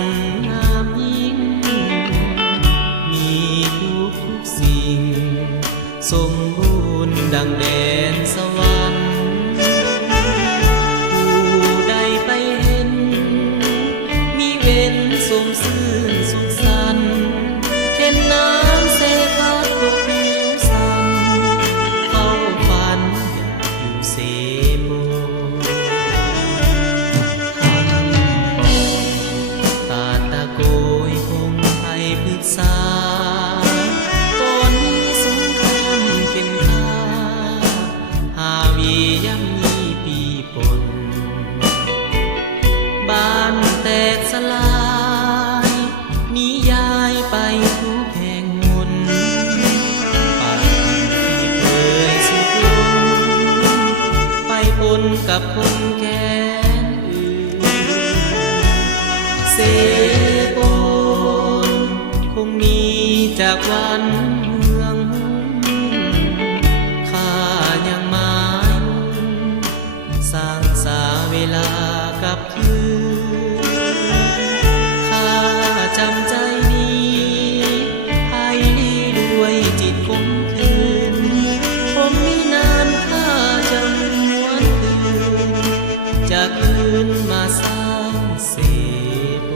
รรค์งามยิ่งมีทุกสิ่งสมบูรณ์ดังแดนสวรรค์ผู้ใดไปเห็นมีเว้นสมซื่นสุขสันต์เห็นน้ำเสพัดตกผิวสันเฝ้าฝันอยากอยู่เสโบตาตะโกยคงไทยพฤกษาก่อนนี้สงครามเข็นฆ่าหาวีย่ำยีปีปนบ้านแตกสลายหนีย้ายไปทุกแห่งหนป่าที่เคยสุขลงไปปนกับคนแค้นอื่นเสโปนคงมีจากวันเมืองข้ายังหมายสร้างสาเวลากับคืนข้าจำใจนี้ให้ด้วยจิตคงคืนคงไม่นานข้าจะหวนคืนจะคืนมาสร้างเสโป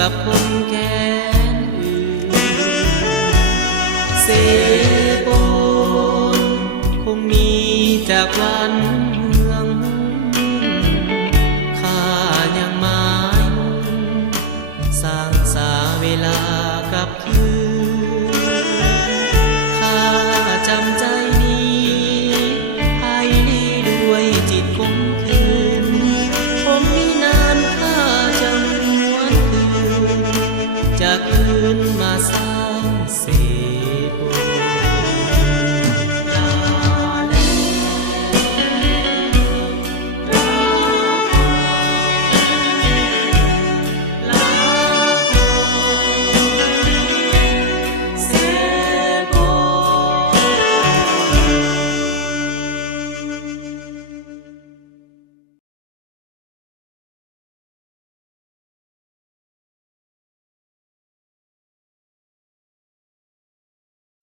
กับคนแค้นอื่นเสโปนคงมีจากวันเมืองข้ายังหมายสร้างสาเวลากับคืน